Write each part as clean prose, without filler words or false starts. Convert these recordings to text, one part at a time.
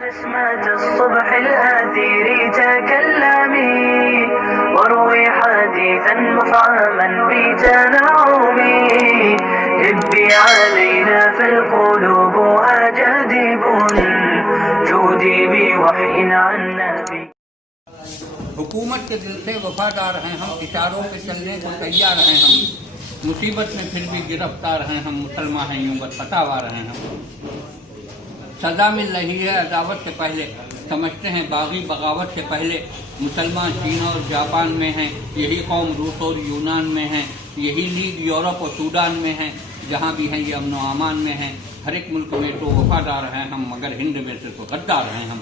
نسمة الصبح الآثير تكلمي واروي حديثا مفعما بتنعمي هبي علينا فالقلوب أجادب جودي بوحي عن نبي. حکومت کے دل سے وفادار ہیں ہم، اشاروں کے چلنے کو تیار ہیں ہم، مصیبت میں پھر بھی گرفتار ہیں ہم، مسلمان ہیں یوں بس فتاوار ہیں ہم. سزا مل رہی ہے عداوت سے پہلے، سمجھتے ہیں باغی بغاوت سے پہلے. مسلمان چین اور جاپان میں ہیں، یہی قوم روس اور یونان میں ہیں، یہی لیگ یورپ اور سوڈان میں ہیں، جہاں بھی ہیں یہ امن و امان میں ہیں. ہر ایک ملک میں تو وفادار ہیں ہم، مگر ہند میں سے تو غدار ہیں ہم.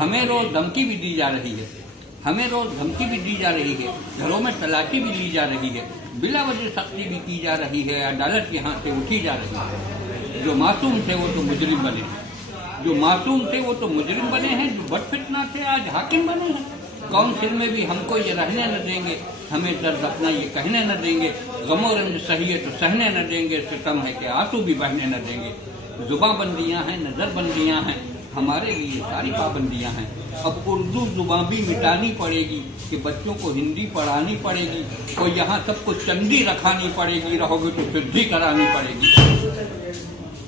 ہمیں روز دھمکی بھی دی جا رہی ہے، ہمیں روز دھمکی بھی دی جا رہی ہے، گھروں میں تلاشی بھی لی جا رہی ہے، بلا وجہ سختی بھی کی جا رہی ہے، عدالت یہاں سے اٹھی جا رہی ہے. جو معصوم تھے وہ تو مجرم بنے ہیں، جو معصوم تھے وہ تو مجرم بنے ہیں، جو بد فتنہ تھے آج حاکم بنے ہیں. کونسل میں بھی ہم کو یہ رہنے نہ دیں گے، ہمیں درد اپنا یہ کہنے نہ دیں گے، غم و رنج سہیے تو سہنے نہ دیں گے، ستم ہے کہ آنسو بھی بہنے نہ دیں گے. زباں بندیاں ہیں، نظر بندیاں ہیں، ہمارے لیے ساری پابندیاں ہیں. اب اردو زبان بھی مٹانی پڑے گی کہ بچوں کو ہندی پڑھانی پڑے گی، اور یہاں سب کو چندی رکھانی پڑے گی، رہو گے تو سدھی کرانی پڑے گی.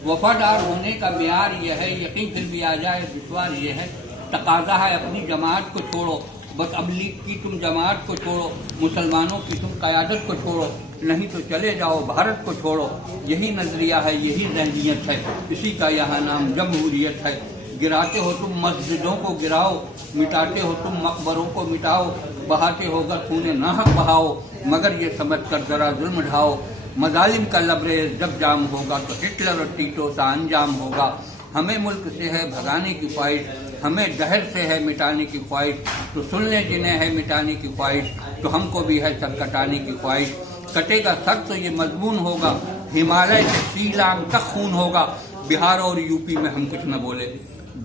وفادار ہونے کا معیار یہ ہے، یقین پھر بھی آ جائے دشوار یہ ہے. تقاضا ہے اپنی جماعت کو چھوڑو، بس اب لیگ کی تم جماعت کو چھوڑو، مسلمانوں کی تم قیادت کو چھوڑو، نہیں تو چلے جاؤ بھارت کو چھوڑو. یہی نظریہ ہے، یہی ذہنیت ہے، اسی کا یہاں نام جمہوریت ہے. گراتے ہو تم مسجدوں کو گراؤ، مٹاتے ہو تم مقبروں کو مٹاؤ، بہاتے ہو کر خون ناحق بہاؤ، مگر یہ سمجھ کر ذرا ظلم ڈھاؤ. مظالم کا لبریز جب جام ہوگا تو ہٹلر اور ٹیٹو کا انجام ہوگا. ہمیں ملک سے ہے بھگانے کی خواہش، ہمیں دہر سے ہے مٹانے کی خواہش، تو سن لیں جنہیں ہے مٹانے کی خواہش، تو ہم کو بھی ہے سر کٹانے کی خواہش. کٹے گا سر تو یہ مضمون ہوگا، ہمالیہ سے شیلانگ تک خون ہوگا. بہار اور یو پی میں ہم کچھ نہ بولے،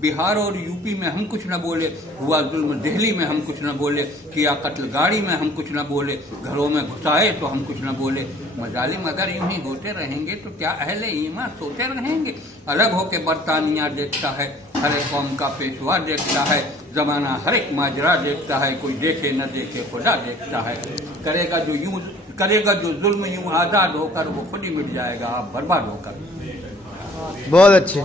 بہار اور یو پی میں ہم کچھ نہ بولے، ہوا ظلم دہلی میں ہم کچھ نہ بولے، کیا قتل گاڑی میں ہم کچھ نہ بولے، گھروں میں گھسائے تو ہم کچھ نہ بولے. مظالم اگر یوں ہی ہوتے رہیں گے تو کیا اہل ایمان سوتے رہیں گے؟ الگ ہو کے برطانیہ دیکھتا ہے، ہر ایک قوم کا پیشوا دیکھتا ہے، زمانہ ہر ایک ماجرا دیکھتا ہے، کوئی دیکھے نہ دیکھے خدا دیکھتا ہے. کرے گا جو ظلم یوں آزاد ہو کر، وہ خود ہی مٹ جائے گا آپ برباد ہو کر. بہت اچھے.